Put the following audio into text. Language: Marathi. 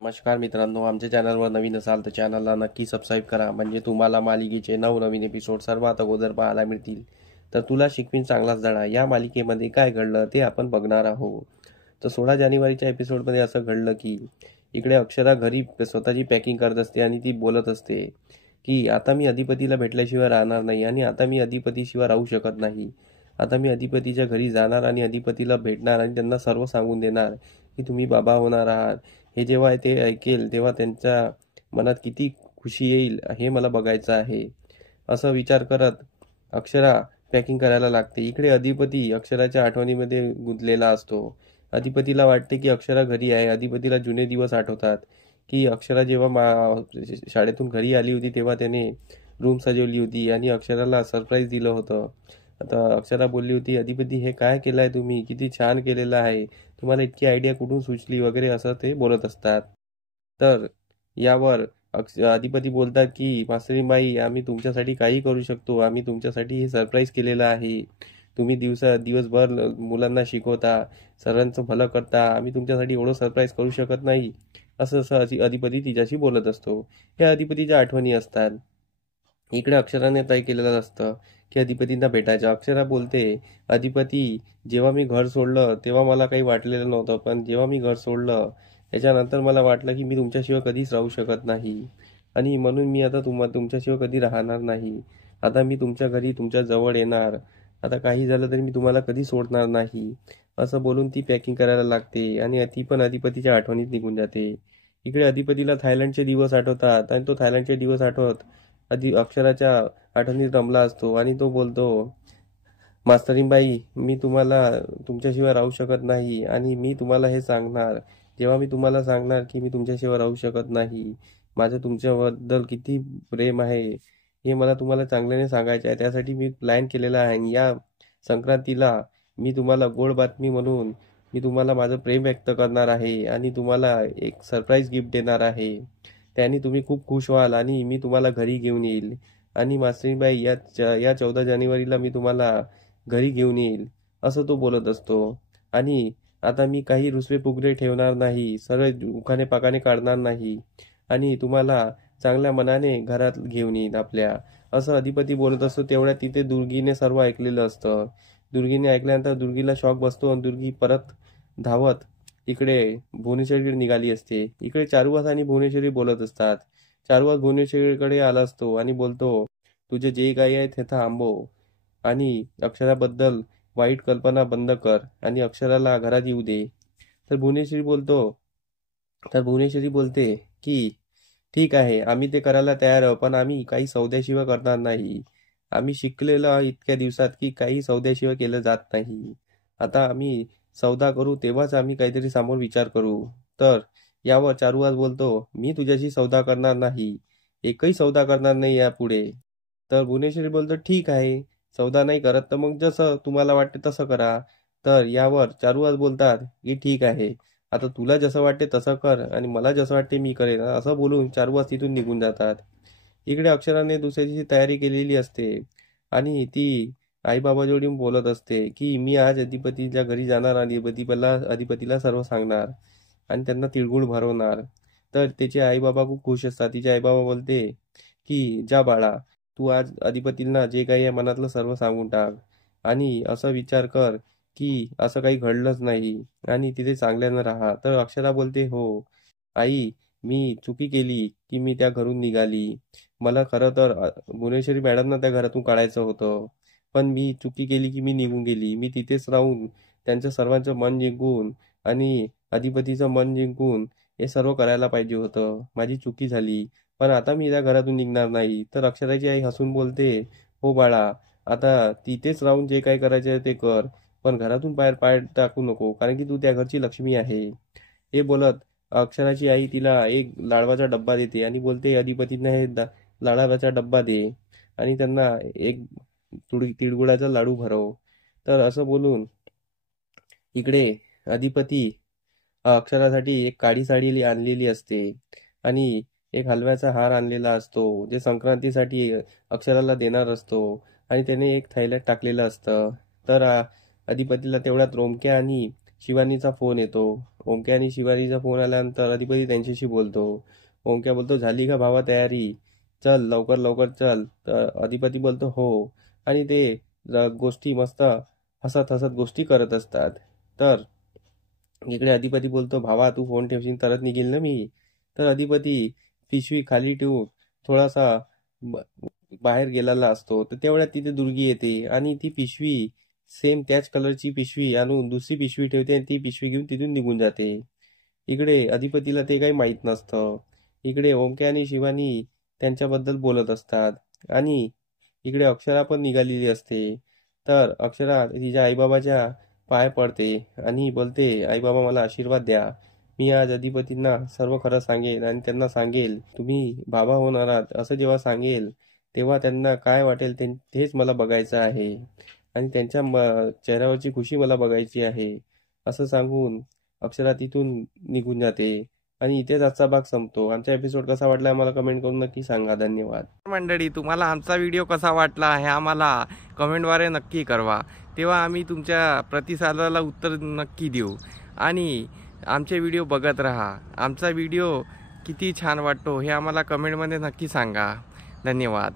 नमस्कार मित्रांनो, आमच्या चॅनलवर नवीन असाल तर चॅनलला नक्की सबस्क्राईब करा, म्हणजे तुम्हाला मालिकेचे नवनवीन एपिसोड सर्वात अगोदर पाहायला मिळतील. तर तुला शिकवीन चांगलाच धडा या मालिकेमध्ये काय घडलं ते आपण बघणार आहोत. तर 16 जानेवारीच्या एपिसोडमध्ये असं घडलं की इकडे अक्षरा घरी स्वतःची पॅकिंग करत असते आणि ती बोलत असते की आता मी अधिपतीला भेटल्याशिवाय राहणार नाही आणि आता मी अधिपतीशिवाय राहू शकत नाही. आता मी अधिपतीच्या घरी जाणार आणि अधिपतीला भेटणार आणि त्यांना सर्व सांगून देणार की तुम्ही बाबा होणार आहात. हे जेव्हा ते ऐकेल तेव्हा त्यांच्या मनात किती खुशी येईल हे मला बघायचं आहे. असं विचार करत अक्षरा पॅकिंग करायला लागते. इकडे अधिपती अक्षराच्या आठवणीमध्ये गुंतलेला असतो. अधिपतीला वाटते की अक्षरा घरी आहे. अधिपतीला जुने दिवस आठवतात की अक्षरा जेव्हा शाळेतून घरी आली होती तेव्हा त्याने रूम सजवली होती आणि अक्षराला सरप्राईज दिलं होतं. आता अक्षरा बोलली होती, अधिपती हे काय केलंय तुम्ही, किती छान केलेलं आहे, तुम्हाला इतकी आयडिया कुठून सुचली वगैरे असं ते बोलत असतात. तर यावर अधिपती बोलतात की मास्तरीबाई, आम्ही तुमच्यासाठी काही करू शकतो, आम्ही तुमच्यासाठी हे सरप्राईज केलेलं आहे. तुम्ही दिवसभर मुलांना शिकवता, सर्वांचं भलं करता, आम्ही तुमच्यासाठी एवढं सरप्राईज करू शकत नाही. असं असं अधिपती तिच्याशी बोलत असतो. हे अधिपतीच्या आठवणी असतात. इकडे अक्षराने तय केलेलं असतं की अधिपतींना भेटायचं. अक्षरा बोलते, अधिपती, जेव्हा मी घर सोडलं तेव्हा मला काही वाटलेलं नव्हतं, पण जेव्हा मी घर सोडलं त्याच्यानंतर मला वाटलं की मी तुमच्याशिवाय कधीच राहू शकत नाही आणि म्हणून मी आता तुमच्याशिवाय कधी राहणार नाही. आता मी तुमच्या घरी तुमच्या जवळ येणार. आता काही झालं तरी मी तुम्हाला कधी सोडणार नाही. असं बोलून ती पॅकिंग करायला लागते आणि ती पण अधिपतीच्या आठवणीत निघून जाते. इकडे अधिपतीला थायलंडचे दिवस आठवतात आणि तो थायलंडचे दिवस आठवत अक्षराच्या आठवणीत रमला असतो आणि तो बोलतो, मास्तरीबाई, मी तुम्हाला तुमच्याशिवाय राहू शकत नाही आणि मी तुम्हाला हे सांगणार. जेव्हा मी तुम्हाला सांगणार की मी तुमच्याशिवाय राहू शकत नाही, माझं तुमच्याबद्दल किती प्रेम आहे हे मला तुम्हाला चांगल्याने सांगायचे आहे. त्यासाठी मी प्लॅन केलेला आहे आणि या संक्रांतीला मी तुम्हाला गोड बातमी म्हणून मी तुम्हाला माझं प्रेम व्यक्त करणार आहे आणि तुम्हाला एक सरप्राईज गिफ्ट देणार आहे. त्याने तुम्ही खूप खुश व्हाल आणि मी तुम्हाला घरी घेऊन येईल आणि मास्तरीबाई, या 14 जानेवारीला मी तुम्हाला घरी घेऊन येईल. असं तो बोलत असतो. आणि आता मी काही रुसवे फुगडे ठेवणार नाही, सर्व उखाणे पाकाने काढणार नाही आणि तुम्हाला चांगल्या मनाने घरात घेऊन येईन आपल्या. असं अधिपती बोलत असतो. तेवढ्या तिथे दुर्गीने सर्व ऐकलेलं असतं. दुर्गीने ऐकल्यानंतर दुर्गीला शॉक बसतो आणि दुर्गी परत धावत इकडे भुवनेश्वरीकडे निघाली असते. इकडे चारुहास आणि भुवनेश्वरी बोलत असतात. चारुहास भुवनेश्वरीकडे आला असतो आणि बोलतो, तुझे जे काही आहे ते थांबव आणि अक्षराबद्दल वाईट कल्पना बंद कर आणि अक्षराला घरात येऊ दे. तर भुवनेश्वरी बोलते की ठीक आहे, आम्ही ते करायला तयार आहोत, पण आम्ही काही सौद्याशिवाय करणार नाही. आम्ही शिकलेलो आहोत इतक्या दिवसात की काही सौद्याशिवाय केलं जात नाही. आता आम्ही सौदा करू तेव्हाच आम्ही काहीतरी समोर विचार करू. तर यावर चारुहास बोलतो, मी तुझ्याशी सौदा करणार नाही, एकही सौदा करणार नाही यापुढे. तर भुवनेश्वरी बोलतो, ठीक आहे, सौदा नाही करत तर मग जसं तुम्हाला वाटते तसं करा. तर यावर चारुहास बोलतात की ठीक आहे, आता तुला जसं वाटते तसं कर आणि मला जसं वाटते मी करेन. असं बोलून चारुहास तिथून निघून जातात. इकडे अक्षराने दुसऱ्या दिवशी तयारी केलेली असते आणि ती आईबाबाजवळ बोलत असते की मी आज अधिपतीच्या घरी जाणार आणि अधिपतीला सर्व सांगणार आणि त्यांना तिळगुळ भरवणार. तर त्याचे आईबाबा खूप खुश असतात. तिचे आईबाबा बोलते की जा बाळा, तू आज अधिपतींना जे काही आहे मनातलं सर्व सांगून टाक आणि असा विचार कर की असं काही घडलंच नाही आणि तिथे चांगल्यानं राहा. तर अक्षरा बोलते, हो आई, मी चुकी केली की मी त्या घरून निघाली. मला खरं तर भुवनेश्वरी मॅडमना त्या घरातून काढायचं होतं, पण मी चुकी केली की मी निघून गेली. मी तिथेच राहून त्यांचं सर्वांचं मन जिंकून आणि अधिपतीचं मन जिंकून हे सर्व करायला पाहिजे होतं. माझी चुकी झाली, पण आता मी त्या घरातून निघणार नाही. तर अक्षराची आई हसून बोलते, हो बाळा, आता तिथेच राहून जे काही करायचे आहे ते कर, पण घरातून बाहेर पाय टाकू नको, कारण की तू त्या घरची लक्ष्मी आहे. हे बोलत अक्षराची आई तिला एक लाडवाचा डब्बा देते आणि बोलते, अधिपतींना हे लाडवाचा डब्बा दे आणि त्यांना एक तिळगुळाचा लाडू भरव. तर असं बोलून इकडे अधिपती अक्षरासाठी एक काळी साडी आणलेली असते आणि एक हलव्याचा हार आणलेला असतो, जे संक्रांतीसाठी अक्षराला देणार असतो आणि त्याने एक थैल्यात टाकलेलं असतं. तर अधिपतीला तेवढ्यात रोमक्या आणि शिवानीचा फोन येतो ओंक्या आणि शिवानीचा फोन आल्यानंतर अधिपती त्यांच्याशी बोलतो. ओंक्या बोलतो, झाली का भावा तयारी, चल लवकर लवकर चल. तर अधिपती बोलतो हो. आणि ते गोष्टी मस्त हसत हसत गोष्टी करत असतात. तर इकडे अधिपती बोलतो, भावा तू फोन ठेवशील तरच निघेल ना मी. तर अधिपती पिशवी खाली ठेवून थोडासा ब- बाहेर गेलेला असतो. तर तेवढ्यात तिथे दुर्गी येते आणि ती पिशवी सेम त्याच कलरची पिशवी आणून दुसरी पिशवी ठेवते आणि ती पिशवी घेऊन तिथून निघून जाते. इकडे अधिपतीला ते काही माहीत नसतं. इकडे ओंक्या आणि शिवानी त्यांच्याबद्दल बोलत असतात आणि इकडे अक्षरा पण निघालेली असते. तर अक्षरा तिच्या आईबाबाच्या पाय पडते आणि बोलते, आईबाबा मला आशीर्वाद द्या. मी आज अधिपतींना सर्व खरं सांगेल आणि त्यांना सांगेल तुम्ही बाबा होणार आहात असं जेव्हा सांगेल तेव्हा त्यांना काय वाटेल तेच मला बघायचं आहे आणि त्यांच्या चेहऱ्यावरची खुशी मला बघायची आहे. असं सांगून अक्षरा तिथून निघून जाते आणि इथेच आजचा भाग संपतो. आमचा एपिसोड कसा वाटला मला कमेंट करून नक्की सांगा. धन्यवाद. मंडळी, तुम्हाला आमचा व्हिडिओ कसा वाटला हे आम्हाला कमेंटद्वारे नक्की कळवा. तेव्हा आम्ही तुमच्या प्रतिसादाला उत्तर नक्की देऊ आणि आमचे व्हिडिओ बघत राहा. आमचा व्हिडिओ किती छान वाटतो हे आम्हाला कमेंटमध्ये नक्की सांगा. धन्यवाद.